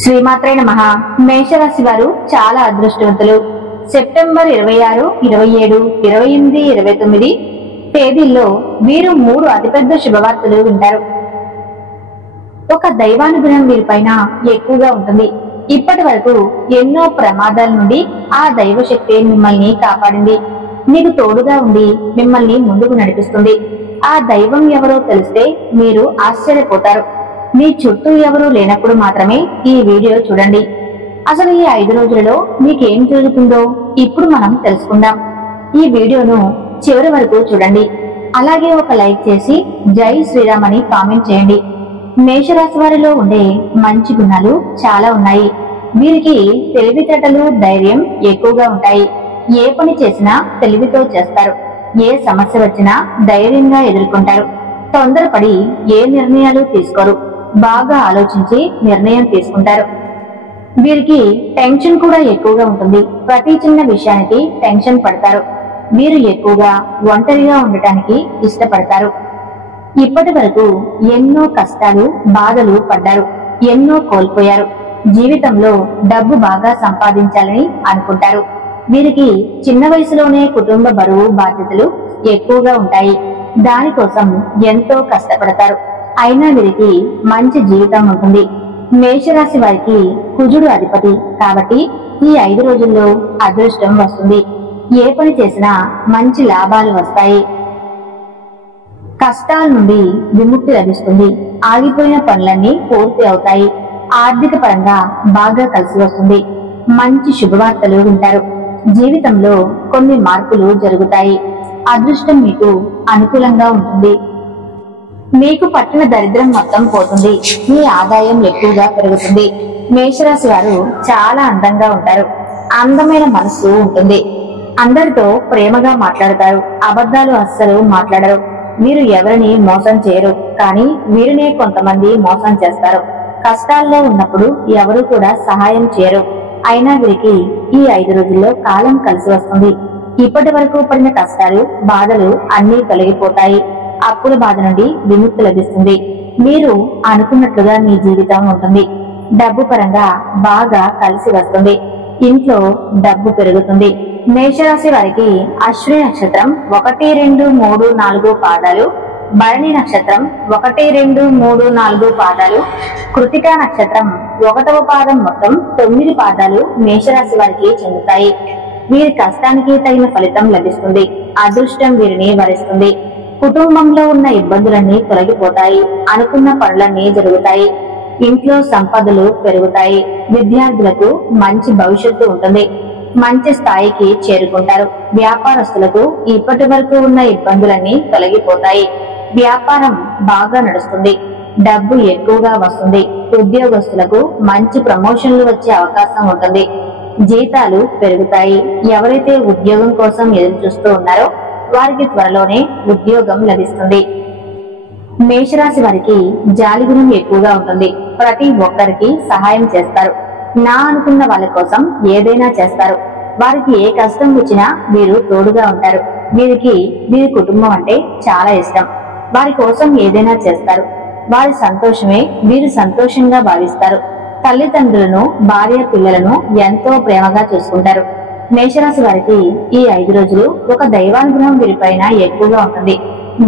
శ్రీమాత్రే నమః. మేషరాశి వారు చాలా అదృష్టవంతులు. సెప్టెంబర్ 26, 27, 28, 29 తేదీల్లో వీరు 3 అతిపెద్ద శుభవార్తలు వింటారు. ఒక దైవానుగ్రహం వీరిపైన ఎక్కువగా ఉంటుంది. ఇప్పటి వరకు ఎన్నో ప్రమాదాల నుండి ఆ దైవశక్తి మిమ్మల్ని కాపాడింది. మీకు తోడుగా ఉండి మిమ్మల్ని ముందుకు నడిపిస్తుంది. ఆ దైవం ఎవరో తెలిస్తే మీరు ఆశ్చర్యపోతారు. మీ చుట్టూ ఎవరూ లేనప్పుడు మాత్రమే ఈ వీడియో చూడండి. అసలు ఈ 5 రోజులలో మీకేం జరుగుతుందో ఇప్పుడు మనం తెలుసుకుందాం. ఈ వీడియోను చివరి వరకు చూడండి. అలాగే ఒక లైక్ చేసి జై శ్రీరామ్ అని కామెంట్ చేయండి. మేషరాశి వారిలో ఉండే మంచి గుణాలు చాలా ఉన్నాయి. వీరికి తెలివితేటలు, ధైర్యం ఎక్కువగా ఉంటాయి. ఏ పని చేసినా తెలివితో చేస్తారు. ఏ సమస్య వచ్చినా ధైర్యంగా ఎదుర్కొంటారు. తొందరపడి ఏ నిర్ణయాలు తీసుకోరు. బాగా ఆలోచించి నిర్ణయం తీసుకుంటారు. వీరికి టెన్షన్ కూడా ఎక్కువగా ఉంటుంది. ప్రతి చిన్న విషయానికి టెన్షన్ పడతారు. వీరు ఎక్కువగా ఒంటరిగా ఉండటానికి ఇష్టపడతారు. ఇప్పటి వరకు ఎన్నో కష్టాలు, బాధలు పడ్డారు. ఎన్నో కోల్పోయారు. జీవితంలో డబ్బు బాగా సంపాదించాలని అనుకుంటారు. వీరికి చిన్న వయసులోనే కుటుంబ బరువు, బాధ్యతలు ఎక్కువగా ఉంటాయి. దానికోసం ఎంతో కష్టపడతారు. అయినా వీరికి మంచి జీవితం ఉంటుంది. మేషరాశి వారికి కుజుడు అధిపతి కాబట్టి ఈ 5 రోజుల్లో అదృష్టం వస్తుంది. ఏ పని చేసినా మంచి లాభాలు వస్తాయి. కష్టాల నుండి విముక్తి లభిస్తుంది. ఆగిపోయిన పనులన్నీ పూర్తి అవుతాయి. ఆర్థిక పరంగా బాగా కలిసి వస్తుంది. మంచి శుభవార్తలు వింటారు. జీవితంలో కొన్ని మార్పులు జరుగుతాయి. అదృష్టం మీకు అనుకూలంగా ఉంటుంది. మీకు పట్టిన దరిద్రం మొత్తం పోతుంది. మీ ఆదాయం ఎక్కువగా పెరుగుతుంది. మేషరాశి వారు చాలా అందంగా ఉంటారు. అందమైన మనసు ఉంటుంది. అందరితో ప్రేమగా మాట్లాడతారు. అబద్ధాలు అస్సలు మాట్లాడరు. వీరు ఎవరిని మోసం చేయరు. కానీ వీరినే కొంతమంది మోసం చేస్తారు. కష్టాల్లో ఉన్నప్పుడు ఎవరు కూడా సహాయం చేయరు. అయినా వీరికి ఈ 5 రోజుల్లో కాలం కలిసి వస్తుంది. ఇప్పటి వరకు పడిన కష్టాలు, బాధలు అన్నీ తొలగిపోతాయి. అప్పుల బాధ నుండి విముక్తి లభిస్తుంది. మీరు అనుకున్నట్లుగా మీ జీవితం ఉంటుంది. డబ్బు పరంగా బాగా కలిసి వస్తుంది. ఇంట్లో డబ్బు పెరుగుతుంది. మేషరాశి వారికి అశ్విని నక్షత్రం 1, 2, 3, 4 పాదాలు, భరణి నక్షత్రం 1, 2, 3, 4 పాదాలు, కృతికా నక్షత్రం 1వ పాదం మొత్తం 9 పాదాలు మేషరాశి వారికి చెందుతాయి. వీరి కష్టానికి తగిన ఫలితం లభిస్తుంది. అదృష్టం వీరిని వరిస్తుంది. కుటుంబంలో ఉన్న ఇబ్బందులన్నీ తొలగిపోతాయి. అనుకున్న పనులన్నీ జరుగుతాయి. ఇంట్లో సంపదలు పెరుగుతాయి. విద్యార్థులకు మంచి భవిష్యత్తు ఉంటుంది. మంచి స్థాయికి చేరుకుంటారు. వ్యాపారస్తులకు ఇప్పటి వరకు ఉన్న ఇబ్బందులన్నీ తొలగిపోతాయి. వ్యాపారం బాగా నడుస్తుంది. డబ్బు ఎక్కువగా వస్తుంది. ఉద్యోగస్తులకు మంచి ప్రమోషన్లు వచ్చే అవకాశం ఉంటుంది. జీతాలు పెరుగుతాయి. ఎవరైతే ఉద్యోగం కోసం ఎదురు చూస్తూ ఉన్నారో వారికి త్వరలోనే ఉద్యోగం లభిస్తుంది. మేషరాశి వారికి జాలి గుణం ఎక్కువగా ఉంటుంది. ప్రతి ఒక్కరికి సహాయం చేస్తారు. నా అనుకున్న వాళ్ళ కోసం ఏదైనా చేస్తారు. వారికి ఏ కష్టం వచ్చినా వీరు తోడుగా ఉంటారు. వీరికి వీరి కుటుంబం అంటే చాలా ఇష్టం. వారి కోసం ఏదైనా చేస్తారు. వారి సంతోషమే వీరు సంతోషంగా భావిస్తారు. తల్లిదండ్రులను, భార్య, పిల్లలను ఎంతో ప్రేమగా చూసుకుంటారు. మేషరాశి వారికి ఈ 5 రోజులు ఒక దైవానుగ్రహం వీరిపైన ఎక్కువగా ఉంటుంది.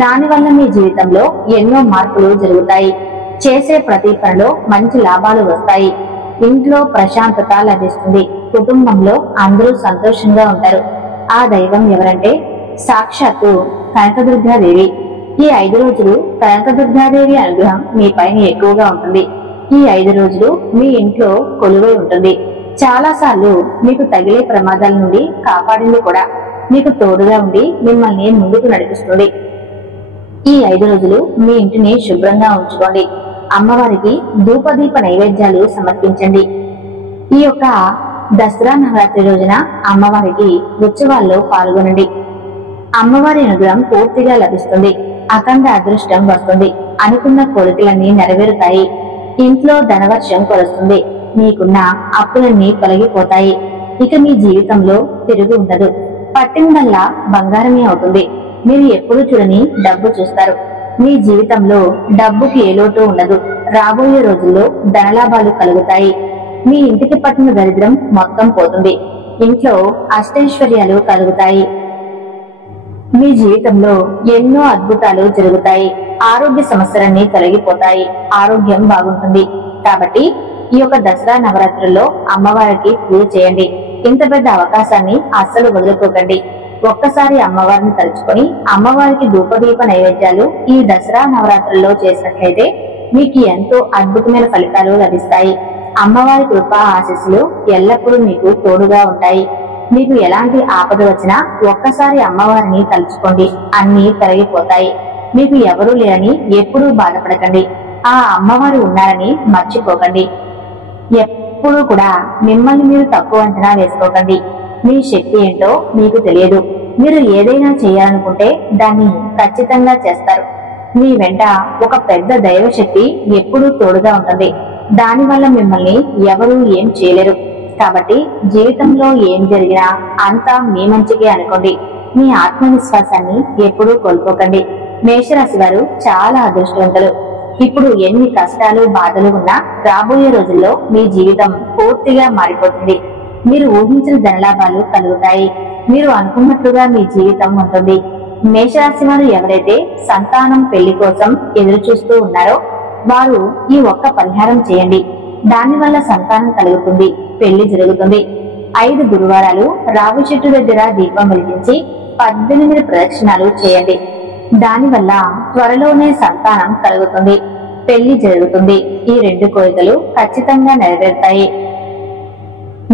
దానివల్ల మీ జీవితంలో ఎన్నో మార్పులు జరుగుతాయి. చేసే ప్రతి పనిలో మంచి లాభాలు వస్తాయి. ఇంట్లో ప్రశాంతత లభిస్తుంది. కుటుంబంలో అందరూ సంతోషంగా ఉంటారు. ఆ దైవం ఎవరంటే సాక్షాత్తు కనకదుర్గాదేవి. ఈ 5 రోజులు కనకదుర్గాదేవి అనుగ్రహం మీ పైన ఎక్కువగా ఉంటుంది. ఈ 5 రోజులు మీ ఇంట్లో కొలువై ఉంటుంది. చాలా సార్లు మీకు తగిలే ప్రమాదాల నుండి కాపాడింది కూడా. మీకు తోడుగా ఉండి మిమ్మల్ని ముందుకు నడిపిస్తుంది. ఈ 5 రోజులు మీ ఇంటిని శుభ్రంగా ఉంచుకోండి. అమ్మవారికి ధూపదీప నైవేద్యాలు సమర్పించండి. ఈ యొక్క దసరా నవరాత్రి రోజున అమ్మవారికి ఉత్సవాల్లో పాల్గొనండి. అమ్మవారి అనుగ్రహం పూర్తిగా లభిస్తుంది. అఖండ అదృష్టం వస్తుంది. అనుకున్న కోరికలన్నీ నెరవేరుతాయి. ఇంట్లో ధనవర్షం కురుస్తుంది. మీకున్న అప్పులన్నీ తొలగిపోతాయి. ఇక మీ జీవితంలో తిరుగు ఉండదు. పట్టిందల్లా బంగారమే అవుతుంది. మీరు ఎప్పుడు చూడని డబ్బు చూస్తారు. మీ జీవితంలో డబ్బుకి ఏ లోటు ఉండదు. రాబోయే రోజుల్లో ధనలాభాలు కలుగుతాయి. మీ ఇంటికి పట్టిన దరిద్రం మొత్తం పోతుంది. ఇంట్లో అష్టైశ్వర్యాలు కలుగుతాయి. మీ జీవితంలో ఎన్నో అద్భుతాలు జరుగుతాయి. ఆరోగ్య సమస్యలన్నీ తొలగిపోతాయి. ఆరోగ్యం బాగుంటుంది. కాబట్టి ఈ యొక్క దసరా నవరాత్రుల్లో అమ్మవారికి పూజ చేయండి. ఇంత పెద్ద అవకాశాన్ని అస్సలు వదులుకోకండి. ఒక్కసారి అమ్మవారిని తలుచుకొని అమ్మవారికి ధూపదీప నైవేద్యాలు ఈ దసరా నవరాత్రుల్లో చేసినట్లయితే మీకు ఎంతో అద్భుతమైన ఫలితాలు లభిస్తాయి. అమ్మవారి కృపా ఆశీస్సులు ఎల్లప్పుడూ మీకు తోడుగా ఉంటాయి. మీకు ఎలాంటి ఆపద వచ్చినా ఒక్కసారి అమ్మవారిని తలుచుకోండి, అన్ని తొలగిపోతాయి. మీకు ఎవరూ లేరని ఎప్పుడూ బాధపడకండి. ఆ అమ్మవారు ఉన్నారని మర్చిపోకండి. ఎప్పుడూ కూడా మిమ్మల్ని మీరు తక్కువ అంచనా వేసుకోకండి. మీ శక్తి ఏంటో మీకు తెలియదు. మీరు ఏదైనా చేయాలనుకుంటే దాన్ని ఖచ్చితంగా చేస్తారు. మీ వెంట ఒక పెద్ద దైవ శక్తి ఎప్పుడూ తోడుగా ఉంటుంది. దానివల్ల మిమ్మల్ని ఎవరూ ఏం చేయలేరు. కాబట్టి జీవితంలో ఏం జరిగినా అంతా మీ మంచికే అనుకోండి. మీ ఆత్మవిశ్వాసాన్ని ఎప్పుడూ కోల్పోకండి. మేషరాశి వారు చాలా అదృష్టవంతులు. ఇప్పుడు ఎన్ని కష్టాలు బాధలు ఉన్నా రాబోయే రోజుల్లో మీ జీవితం పూర్తిగా మారిపోతుంది. మీరు ఊహించిన ధనలాభాలు కలుగుతాయి. మీరు అనుకున్నట్లుగా మీ జీవితం ఉంటుంది. మేషరాశి వారు ఎవరైతే సంతానం పెళ్లి కోసం ఎదురు చూస్తూ ఉన్నారో వారు ఈ ఒక్క పరిహారం చేయండి. దానివల్ల సంతానం కలుగుతుంది, పెళ్లి జరుగుతుంది. 5 గురువారాలు రావి చెట్టు దగ్గర దీపం వెలిగించి 18 ప్రదక్షిణాలు చేయండి. దానివల్ల త్వరలోనే సంతానం కలుగుతుంది, పెళ్లి జరుగుతుంది. ఈ 2 కోరికలు ఖచ్చితంగా నెరవేరుతాయి.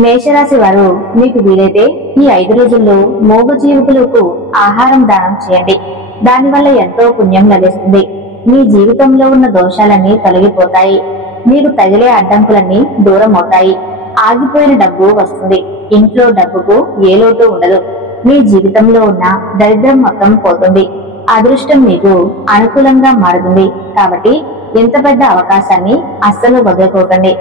మేషరాశి వారు మీకు వీలైతే ఈ 5 రోజుల్లో మూగజీవులకు ఆహారం దానం చేయండి. దానివల్ల ఎంతో పుణ్యం లభిస్తుంది. మీ జీవితంలో ఉన్న దోషాలన్నీ తొలగిపోతాయి. మీకు తగిలే అడ్డంకులన్నీ దూరం అవుతాయి. ఆగిపోయిన డబ్బు వస్తుంది. ఇంట్లో డబ్బుకు ఏ లోటు ఉండదు. మీ జీవితంలో ఉన్న దరిద్రం మొత్తం పోతుంది. అదృష్టం మీకు అనుకూలంగా మారుతుంది. కాబట్టి ఇంత పెద్ద అవకాశాన్ని అస్సలు వదులుకోకండి.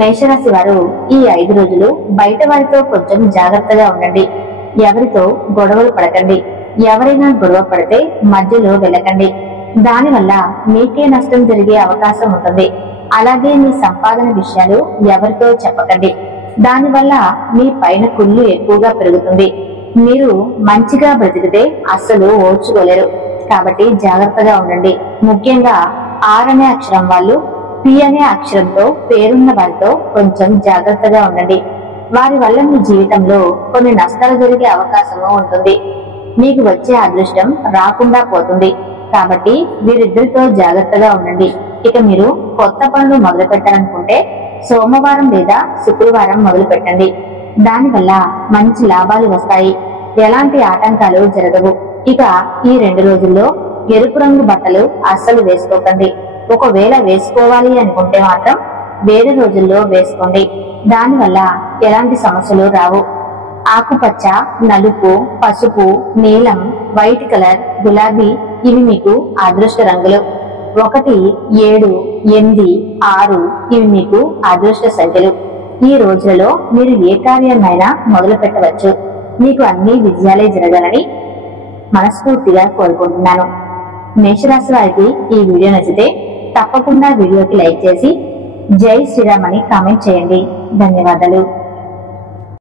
మేషరాశి వారు ఈ 5 రోజులు బయట వారితో కొంచెం జాగ్రత్తగా ఉండండి. ఎవరితో గొడవలు పడకండి. ఎవరైనా గొడవ పడితే మధ్యలో వెళ్ళకండి. దానివల్ల మీకే నష్టం జరిగే అవకాశం ఉంటుంది. అలాగే మీ సంపాదన విషయాలు ఎవరితో చెప్పకండి. దానివల్ల మీ పైన కుళ్ళు ఎక్కువగా పెరుగుతుంది. మీరు మంచిగా బ్రతికితే అస్సలు ఓర్చుకోలేరు. కాబట్టి జాగ్రత్తగా ఉండండి. ముఖ్యంగా R అనే అక్షరం వాళ్ళు P అనే అక్షరంతో పేరున్న వారితో కొంచెం జాగ్రత్తగా ఉండండి. వారి వల్ల మీ జీవితంలో కొన్ని నష్టాలు జరిగే అవకాశము ఉంటుంది. మీకు వచ్చే అదృష్టం రాకుండా పోతుంది. కాబట్టి వీరిద్దరితో జాగ్రత్తగా ఉండండి. ఇక మీరు కొత్త పనులు మొదలు పెట్టాలనుకుంటే సోమవారం లేదా శుక్రవారం మొదలు పెట్టండి. దానివల్ల మంచి లాభాలు వస్తాయి. ఎలాంటి ఆటంకాలు జరగవు. ఇక ఈ 2 రోజుల్లో ఎరుపు రంగు బట్టలు అస్సలు వేసుకోకండి. ఒకవేళ వేసుకోవాలి అనుకుంటే మాత్రం వేరే రోజుల్లో వేసుకోండి. దానివల్ల ఎలాంటి సమస్యలు రావు. ఆకుపచ్చ, నలుపు, పసుపు, నీలం, వైట్ కలర్, గులాబీ ఇవి మీకు అదృష్ట రంగులు. 1, 7, 8, 6 ఇవి మీకు అదృష్ట సంఖ్యలు. ఈ రోజులలో మీరు ఏ కార్యాన్నైనా మొదలు పెట్టవచ్చు. మీకు అన్ని విజయాలే జరగాలని మనస్ఫూర్తిగా కోరుకుంటున్నాను. మేషరాశి వారికి ఈ వీడియో నచ్చితే తప్పకుండా వీడియోకి లైక్ చేసి జై శ్రీరామ్ అని కామెంట్ చేయండి. ధన్యవాదాలు.